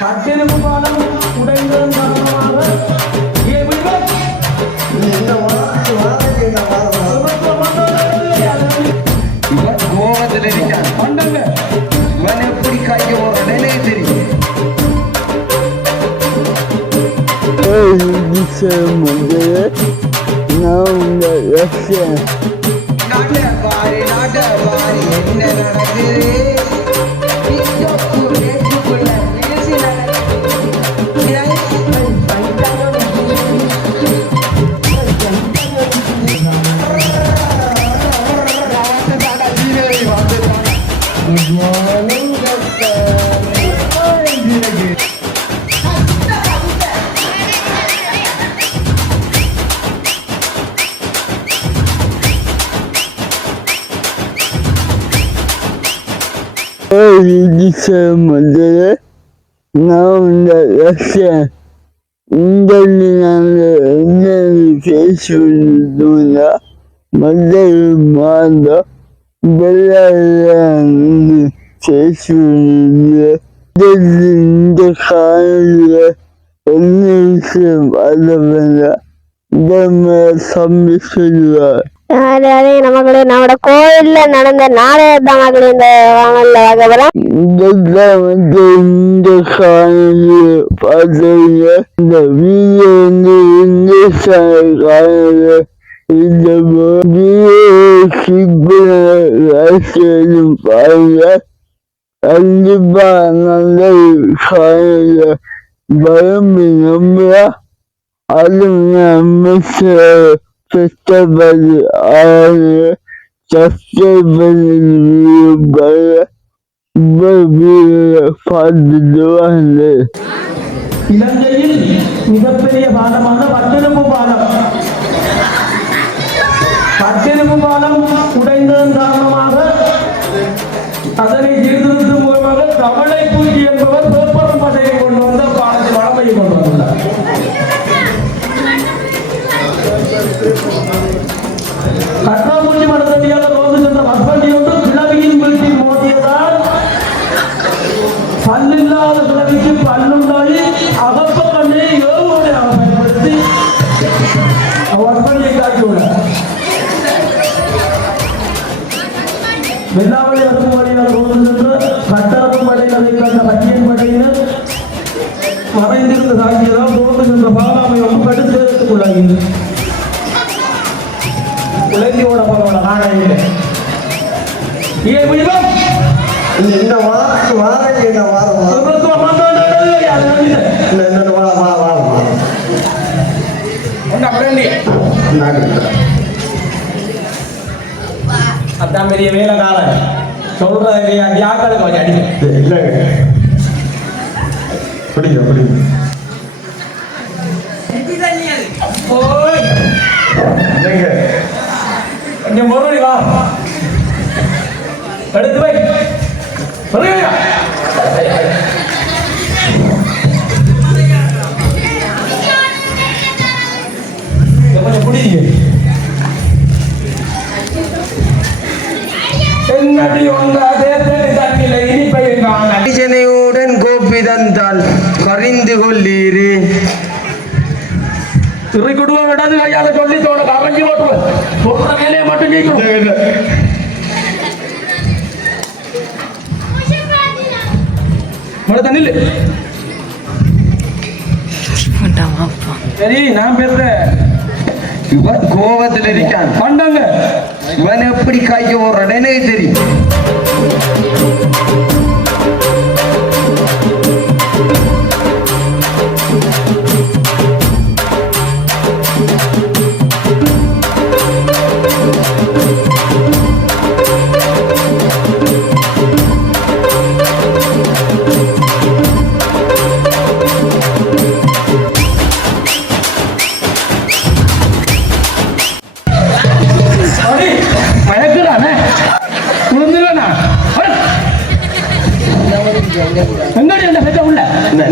பட்டிருப்பு பாலம் உடைந்ததன் காரணமாக இருக்கான். இவன் எப்படி கைய தெரியும் நாட்ட பாரு நாட்ட பாரு என்ன நடக்குது? முதல்ல நான் இந்த ரஷ்யன் இந்த நாங்கள் என்ன பேசுவதுனா முதல் மாதம் வெள்ளாண்டு பேசுவது இந்த காலையில் என்ன விஷயம் அதை இந்த மாதிரி அதே நமக்கு நம்மட கோயில்ல நடந்த நாடகத்தான் மகளே இந்த வாங்கல வாங்கப்பறம் இந்த வந்து இந்த காலையில் பார்த்தீங்க இந்த வீடியோ வந்து இந்த காலையில் இந்த வீடியோ பாருங்க. கண்டிப்பா நல்ல காலையில் பயம் நம்புறா அது நம்ம கஷ்டப்படு ஆறு கஷ்டப்படு பார்த்துட்டு வந்து இலங்கையில் மிகப்பெரிய பாலமான பட்டிருப்பு பாலம் வெள்ளாவளி வழியில் ரோந்து சென்று கட்டரப்பு படையில் அதை கண்ட பட்டியன் படையினர் மறைந்திருந்த ரோந்து சென்ற பாலாமை வந்து கடுத்தேறத்துக்குள்ளாகியது இலங்கையோட பரவாயில்ல நாளையில ஏன் முடிவம் இந்த வாரம் வாரம். இந்த வாரம் வாரம் அப்படியே நான் பெரிய வேலை காலம் சொல்ற தியாக்களுக்கு கொஞ்சம் அடிக்கும் இது இல்லைங்க. பிடிங்க பிடிங்க. ஓய். இல்லைங்க. கொஞ்சம் முருகி வா. சொல்ற வேலையை மட்டும் இல்ல. மழை தண்ணில் சரி நான் பேசுறேன். இவன் கோவத்தில் இருக்கான். பண்டாங்க இவன் எப்படி கைய உடனே தெரியும்.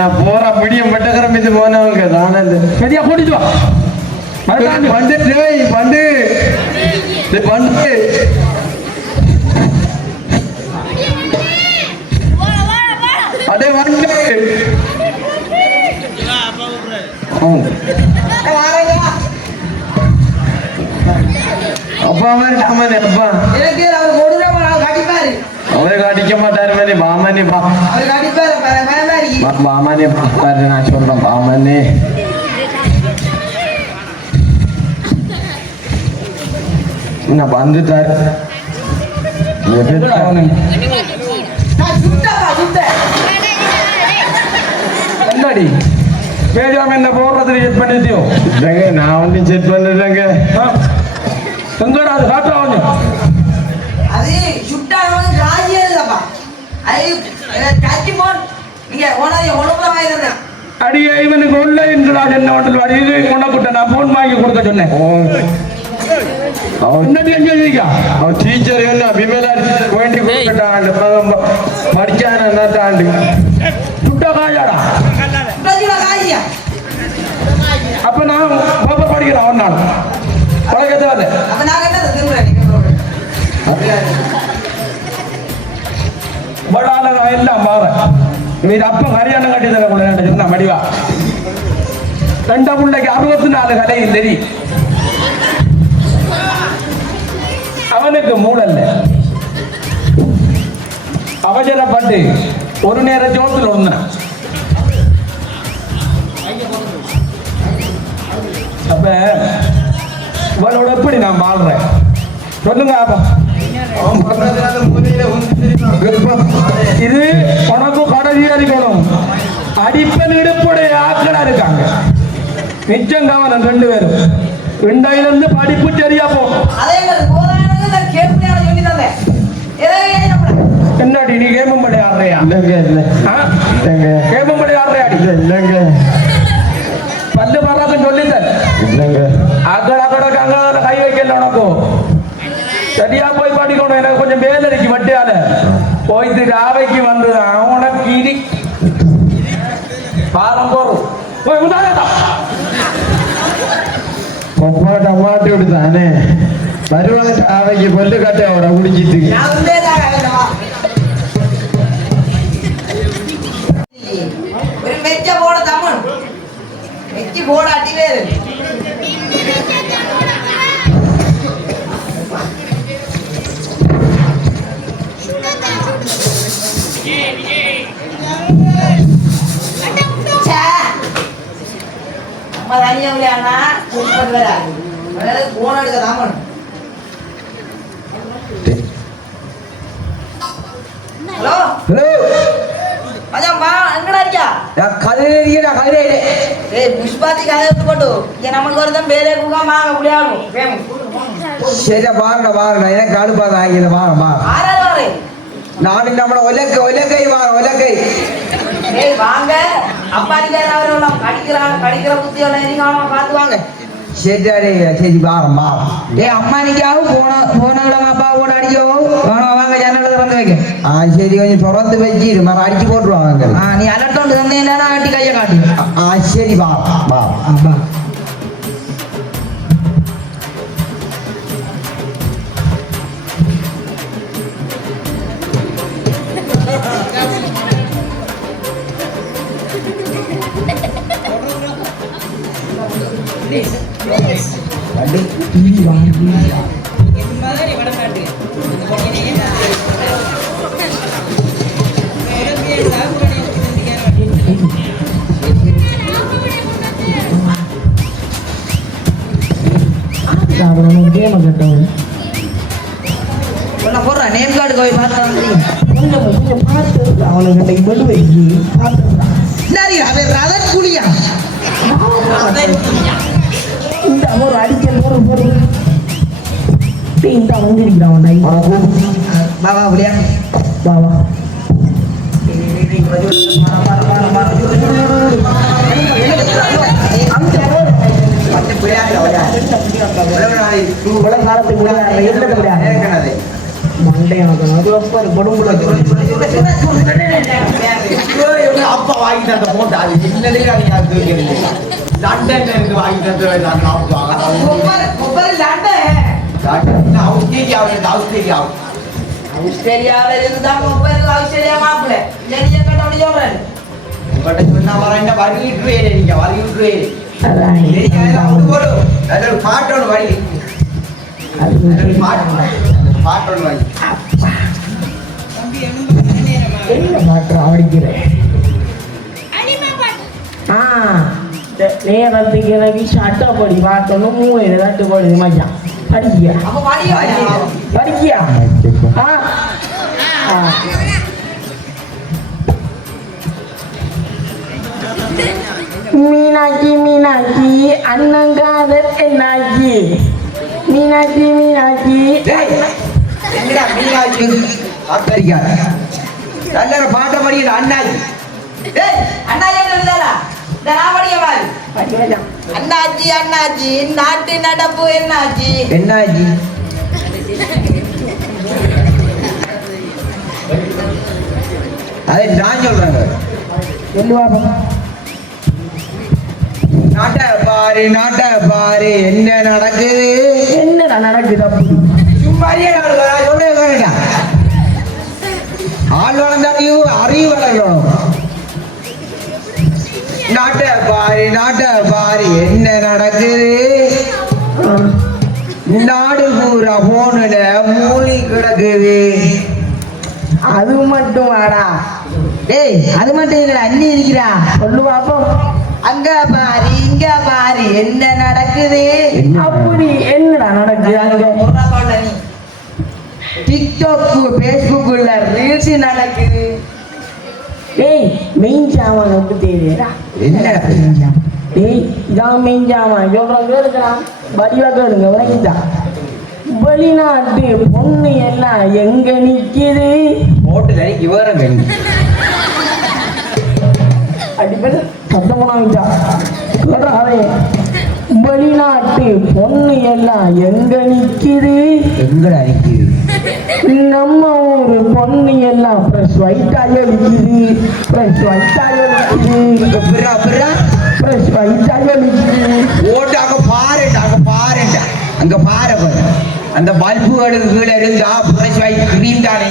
நான் போற முடியும் பட்டகரம் இது போனவங்க தானே பெரிய கூட்டிட்டு வா பண்டு பண்டு பண்டு அடே வந்து. அப்பா மாதிரி அம்மனி அப்பா எனக்கு அவர் அவருக்கு அடிக்க மாட்டாரு மாமனி பா அவர் கடிப்பாரு பயமாரி பா- மாமனி பாரு நான் சொல்றேன் மாமனி நான் வந்துட்டாரு என்னடா அவனு? நான் சுட்டப்பா சுட்டேன் என்னடி பேஜாம என்ன போடுறதுல செக் பண்ணிட்டியோ இல்லைங்க நான் ஒன்றும் செக் பண்ணலைங்க ஆ? எங்கடா அது காட்டுறா கொஞ்சம் அது சுட்டானவங்க ராஜியே இல்லப்பா அது கட்சி போன் அடியே இவனுக்கு உள்ள இன்றுடா என்ன ஒன்று அடியே உனக்கிட்ட நான் போன் வாங்கி கொடுக்க சொன்னேன். டீச்சர் என்ன விமலா வேண்டி கொடுக்கட்டாண்டு. படிச்சான என்னட்டாண்டு. சுட்டா காயாடா அப்ப நான் பேப்பர் படிக்கிறேன் நான் என்ன திரும்புறேன் படால நான் எல்லாம் மாறேன். நீர் அப்ப கல்யாணம் கட்டி தர கூட சொன்னா மடிவா. ரெண்ட பிள்ளைக்கு அறுபத்தி நாலு கலை தெரி அவனுக்கு மூடல்ல. அவசரப்பட்டு ஒரு நேர ஜோத்துல ஒண்ணு. அப்ப இவனோட எப்படி நான் வாழ்றேன்? சொல்லுங்க அப்பா இது உனக்கு கடைசி அடிக்கணும் அடிப்பன் இடுப்புடைய ஆட்களா இருக்காங்க. நிச்சயம் கவனம் ரெண்டு பேரும். ரெண்டாயில இருந்து படிப்பு சரியா போகும் என்னடி நீ கேமம்படி ஆடுறியா? இல்லைங்க? இல்லைங்க. கேமம்படி ஆடுறியாடி? இல்லை இல்லைங்க. பல்லு பராக்கும் சொல்லித்தன் இல்லைங்க. அக்கட அக்கட அங்க கை வைக்கல உனக்கு. சரியா போய் பாடிக்கணும். எனக்கு கொஞ்சம் வேலைக்கு வட்டியால. போயிட்டு ராவைக்கு வந்து அவனை கிரி பாலம் போறோம். போய் உதாரணம். பொப்பாட்ட மாட்டி விட்டுதானே வருவாங்க ராவைக்கு பொல்லு கட்டை அவரை குடிச்சிட்டு. ஒரு மெச்ச போட தமிழ். மெச்சி போட அடிவேறு நம்ம தனியாக விளையாடினா முப்பது பேர் ஆகும் போன் எடுக்க தான் பண்ணும் ஹலோ? ஹலோ? அதான்ப்பா எங்கடா இருக்கியா? கதையில இருக்கா கதையில ஏய் புஷ்பாதி கதை எடுத்து போட்டு. இங்க நம்மளுக்கு வரதான் பேரே கூகா மாங்க முடியாடும் சரி பாருங்க பாருங்க எனக்கு கடுப்பாத ஆகியது ஒலக்கை ஒலக்கை வாங்க ஒலக்கை. வாங்க. அப்பாடி அவரெல்லாம் கடிக்கிறாங்க கடிக்கிற புத்தி எல்லாம் நீங்க பார்த்து வாங்க சரி சரி வாங்க வாங்க ஏய் அம்மா நிக்காவும் போன போனவங்கள அப்பா கூட அடிக்கோ வாங்க வாங்க ஜன்னல திறந்து வைக்க. ஆ சரி கொஞ்சம் திறந்து வச்சிரு மரம் அடிச்சு போட்டுருவாங்க. ஆ நீ அலட்டோண்டு தந்தேன்னா ஆட்டி கையை காட்டு. ஆ சரி வா வா நேம் கார்டு போய் பார்த்து இல்லாடி அவன் ரதன் இந்த ஒரு அடிக்கல் ஒரு ஒரு இந்த வந்திருக்கிறான் டை வா வா. அப்படியா வா வா இவ்வளவு காலத்துக்கு முன்னாடி இருந்தது கிடையாது மண்டை எனக்கு அது அப்ப கொடும்புல அப்பா வாங்கி தந்த போட்டா அது என்னதுக்கு அது வைக்கிறீங்க லண்டன்ல இருந்து வாங்கி தந்த கொப்பர் கொப்பர் லண்டே ஆஸ்திரேலியா ஆஸ்திரேலியா ஆஸ்திரேலியாவில் இருந்து தான் கொப்பர் ஆஸ்திரேலியா மாப்பிள்ள நிறைய கட்டோடி சொல்றேன் உங்கள்கிட்ட சொன்னா வரேன் வரிவிட்டுருவேன் நீங்க வரிவிட்டுருவேன் அதான் ஒரு போடும் அதில் ஒரு பாட்டு ஒன்று வரி அதில் ஒரு பாட்டு அதில் ஒரு நேரத்துக்கு எனக்கு சட்டப்படி பார்த்தோன்னு மூணு தட்டு போடுது மச்சான் படிக்கியா அப்ப வடியா படிக்கியா ஆ. மீனாட்சி மீனாட்சி அண்ணங்காதர் என்னாச்சி மீனாட்சி மீனாட்சி என்னடா மீனாட்சி காத்தடிக்காத நல்ல பாட்டை படிக்கிற அண்ணாச்சி டேய் அண்ணா என்ன இல்லடா படிக்கலாம் அண்ணாச்சி அண்ணாச்சி நாட்டு நடப்பு என்னாச்சு? என்னாச்சி? அதை நான் சொல்றேங்க சொல்லுவாப்பா நாட்ட பாரு நாட்ட பாரு என்ன நடக்குது? டேய் அது மட்டும் இல்லடா அண்ணி இருக்கிறா? சொல்லுவாப்பா அங்க பாரு இங்க பாரு என்ன நடக்குது? அப்படி என்னடா நடக்குது? அங்க டிக்டாக் ஃபேஸ்புக்ல ரீல்ஸ் நடக்குது. டேய் மெயின் சாமான் வந்து தெரியுதா. என்ன டேய் இதான் மெயின் சாமான் சொல்றேன் கேளுக்கிறான் வடிவா கேளுங்க உனக்குதான் வெளிநாட்டு பொண்ணு எல்லாம் எங்க நிக்குது? போட்டு வேணும் அடிப்படை சத்தம் பண்ணாங்கச்சா கேட்றாவே வெளிநாட்டு பொண்ணு எல்லாம் எங்க நிக்குது? எங்கட அடிக்குது நம்ம ஊரு பொண்ணு எல்லாம் ஃப்ரெஷ் ஒயிட்டாயோ நிக்குது ஃப்ரெஷ் ஒயிட்டாயோ நிக்குது பிறா பிறா. ஃப்ரெஷ் ஒயிட்டாயோ நிக்குது ஓட்டு அங்க பாருடா அங்க பாருடா அங்க பாரு பாரு. அந்த பல்புகளுக்கு கீழே இருந்தா பிரஷ் வைட் கிரீம் தானே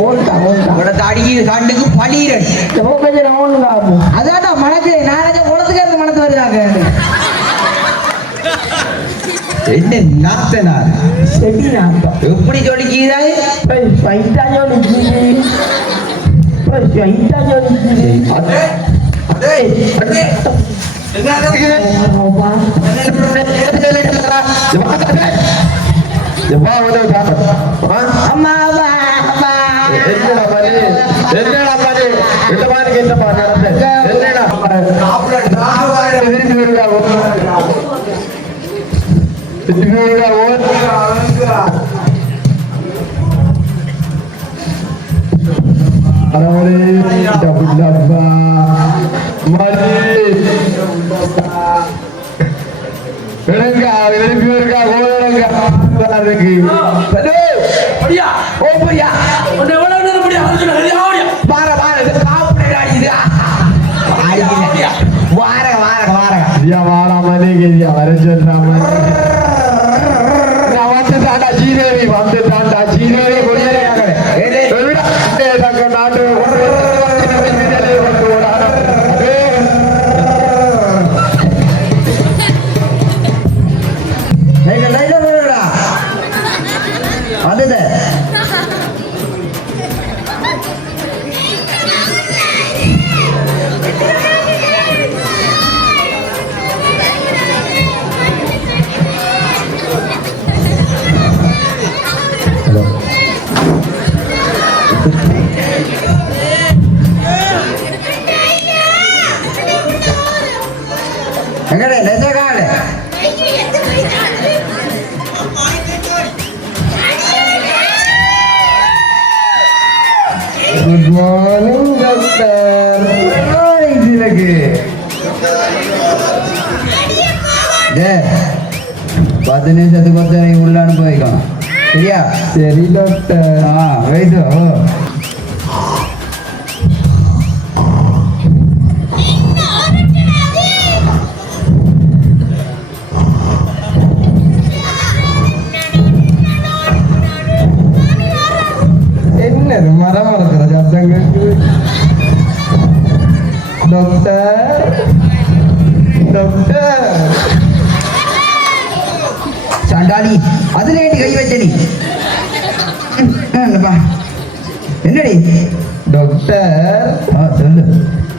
ஓல்டா உட தடிக்கு ஒன்று காப்போம் அதான்டா மனக்கு நானே குளத்துக்கு இருந்து மனத்து வருதாங்க என்ன நாத்தனார் செடி நாட்டம் எப்படி அதே அதே. அம்மா அப்பா அப்பா என்னடா பண்ணி என்னடா இந்த மாதிரி வருடா வருடா இருக்கு படியா ஓ போயா உன்னை எவ்வளவு நேரம் படியா ரெடியா ஓடியா பாரு பாரு இது காப்புடா இது வாரக வாரக வாரக ஐயா வாடா மணிக்கு ஐயா வர சொல்றாம நான் இதுலக்கு பத்து நிமிஷத்துக்கு ஒருத்தர் உள்ள அனுப்பி வைக்கணும் சரியா? சரி டாக்டர். ஆ ரைட்டு ஓ. என்னது மரம் டாக்டர் டாக்டர் சண்டாளி அதுல ஏண்டி கை வச்ச நீ ம், என்னப்பா என்னடி டாக்டர் ஆ சொல்லு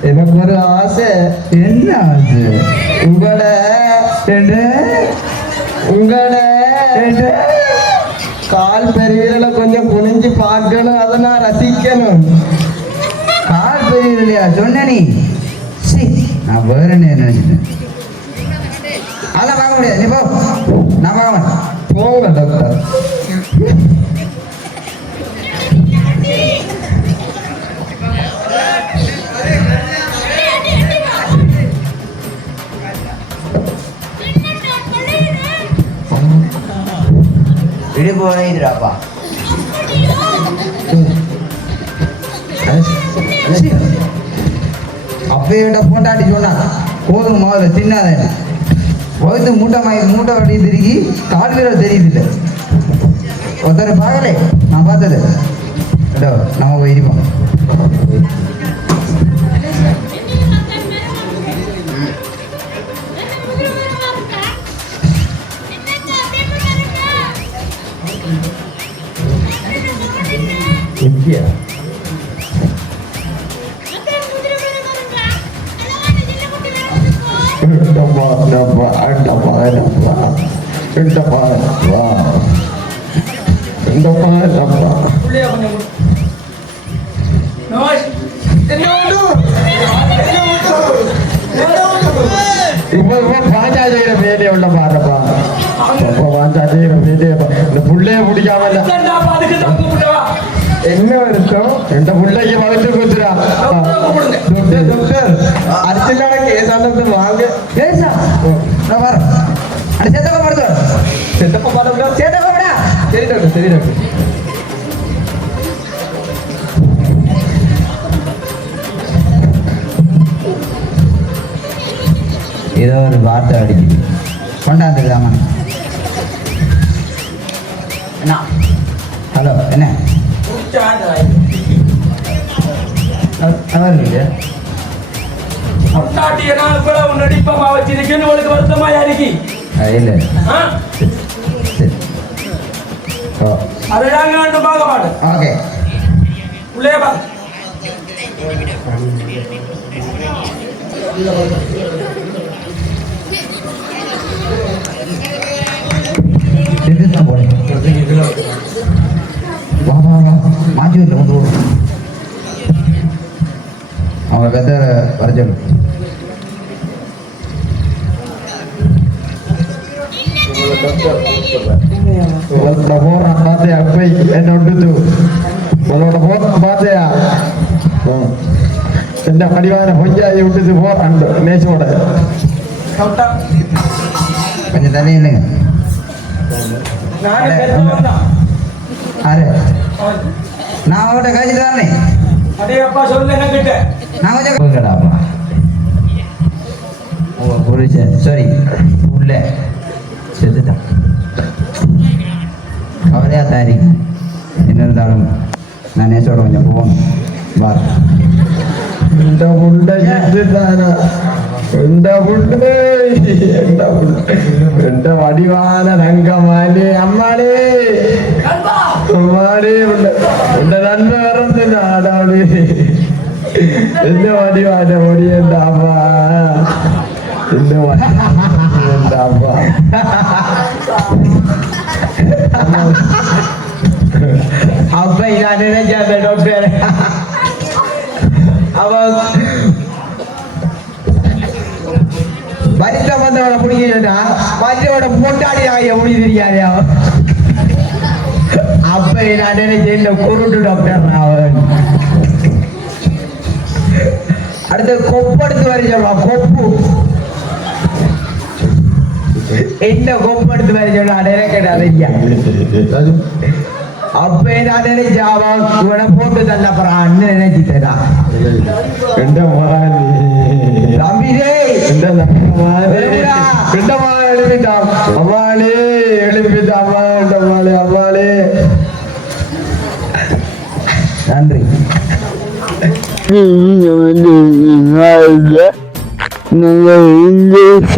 எனக்கு ஒரு ஆசை என்ன ஆச்சு உங்களோட என்ன உங்களோட என்ன கால் பெரியல கொஞ்சம் குனிஞ்சு பார்க்கணும் அதை நான் ரசிக்கணும் கால் பெரியது இல்லையா சொன்ன நீ சீ, நான் வேற என்ன நினைச்சிட்டேன் அதெல்லாம் பார்க்க முடியாது. நீ போ. நான் பார்க்க மாட்டேன் போங்க டாக்டர் வரையுதுடாப்பா அப்பையோட போட்டாட்டி சொன்னா போதும் முதல்ல தின்னாத. வகுத்து மூட்டை மாய் மூட்டை வட்டி திருக்கி காலில் தெரியுது இல்லை ஒருத்தர் பார்க்கலே. நான் பார்த்தது. ஏடோ நம்ம போய் இருப்போம் India Ndapa, ndapa, ndapa, ndapa, ndapa, ndapa, ndapa, ndapa. உள்ளே பாஞ்சா செய்யற வேலையை உள்ள பாருப்பா இப்ப பாஞ்சா செய்யற வேலையை இந்த புள்ளைய இல்ல. இதாண்டா, அப்ப அதுக்கு தான் கூப்பிட்டவா. என்ன வருஷம் இந்த புள்ளைக்கு வகுத்து குத்துறா கூப்பிடுங்க. டாக்டர் டாக்டர் அர்ச்சனான கேசானது வாங்க பேசா நான் வரேன் அட சேத்தப்பா படுத்து செத்தப்ப பாருங்க சேத்தப்பா விடா சரி டாக்டர் சரி டாக்டர் ஏதோ ஒரு வார்த்தை அடிக்குது கொண்டாந்துக்கலாமா இருக்கு பொண்டாட்டியை நான் இவ்வளவு நடிப்பமா வச்சிருக்கேன்னு உனக்கு வருத்தமா யாருக்கு? இல்லை. அதை நாங்க கண்டு பார்க்க மாட்டோம் ஓகே. உள்ளே பா இதுதான் போறேன் வா மாஞ்சூரில் வந்து அவங்க கதை வர சொல்லு உங்களோட போற பாத்தையா போய் என்ன விட்டுது உங்களோட போற பாத்தையா என்ன படிவான பொஞ்சாதி விட்டுது போறான் நேசோட கவுட்டா கொஞ்சம் இல்லைங்க நானே தான் அவங்கள்ட்ட காய்ச்சிட்டு வரேன். அதே அப்பா சொல்லு என்கிட்ட. நான் கொஞ்சம் போங்கடாப்பா உங்க புரிச்ச சாரி உள்ள செத்துட்டான். கவலையா தாரி என்ன இருந்தாலும் நான் நேசோட கொஞ்சம் போகணும் பார் இந்த புள்ள புள்ள இந்த புள்ள. இந்த வடிவான தங்கமாலே அம்மாளே அம்மாளே உள்ள உள்ள நன்மை வரந்து நாடாளே இந்த வடிவான முடியண்டாமா இந்த வடிவாண்டாமா அப்ப நான் நினைச்சேன் டாக்டர் அவன் வரித்த வந்தவனை பிடிக்கிறா வரித்தவனை பொண்டாடி ஆகிய முடி தெரியாது அவன் அப்ப நான் நினைச்சேன் குருட்டு டாக்டர் அவன். அடுத்து கொப்படுத்து வர சொல்லுவான் கொப்பு. என்ன கொப்படுத்து வர சொல்லுவான் எனக்கு ஐயா அப்ப நான் நினைச்சேன் அவன் இவனை போட்டு தள்ளப்படுறான்னு நினைச்சிட்டா எந்த மகானி தம்பி டேய் எந்த தங்கமானே எழுதுடா. எந்தமா எழுப்பிட்டான் நன்றி வந்து நல்ல இங்கிலீஷ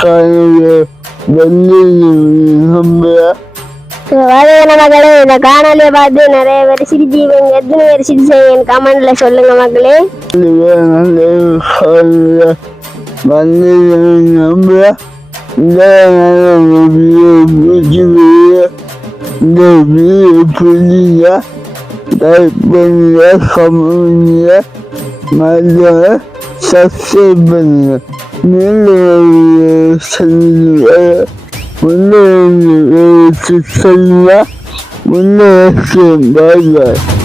காலையில் வந்து நம்புகிறேன் வருகிற மகளே இந்த காணொலியை பார்த்து நிறைய பேர் சிரிச்சீங்க எத்தனை பேர் சிரிச்சீங்க கமெண்ட்ல சொல்லுங்க மக்களே வந்து நம்புகிறேன் இந்த வீடியோ பிடிச்சி இந்த வீடியோ பிடிச்சா லைக் பண்ணுங்க கமெண்ட் பண்ணுங்க மறக்காம சப்ஸ்கிரைப் பண்ணுங்க மேலும் சொல்லுங்க முன்னே சொல்லுங்க முன்னே பாய் பாய்